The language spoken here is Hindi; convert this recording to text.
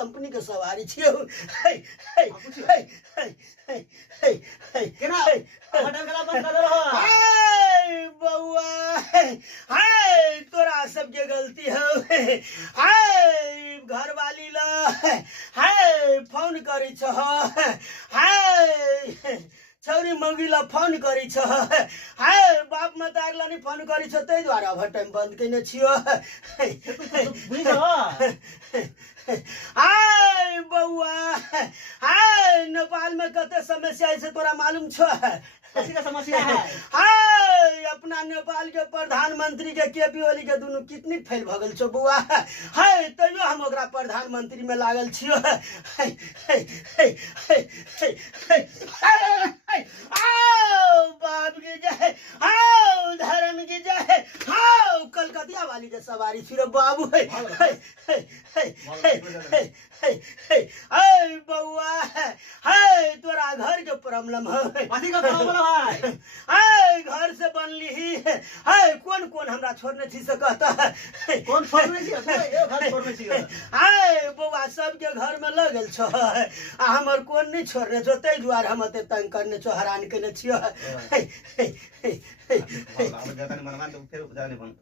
कंपनी के सवारी छियो हे हे हे हे हे हे केना हटन कला बंद कर रहो हाय बउआ हाय तोरा सबके गलती हो हाय घरवाली ल हाय फोन करी छ हाय छौरी मौगीला फोन करी छ हाय बाप मतारला नि फोन करी छ त्यही द्वारा अब टाइम बन्द कैने छियो बुझ हाय बउआ हाय नेपाल में कते समस्या है तोरा मालूम छ कथी का समस्या है हाय अपना नेपाल के प्रधानमंत्री के केपी ओली के दुनु कितनी फेल भगल छ बुआ हाय तैयो हम ओकरा प्रधानमंत्री में लागल छियो हाय हाय हाय हाय आओ बाप की जय आओ धर्म की जय आओ कलकतिया वाली के सवारी छिरो बाबू हाय हाय हाय हाय हाय बउआ हाय तोरा घर के प्रॉब्लम है कथी का प्रॉब्लम है हाय घर से बनली ही हाय कौन कौन हमरा छोड़ने छी सकता कौन छोड़ने छी ए घर छोड़ने छी हाय बउआ सबके घर में लगल छ आ हमर कौन नहीं छोड़ने छ तै दुआर हम एते तंग करने छ हैरान करने छियो अब जाता नहीं मनमान तो फिर जाने बंद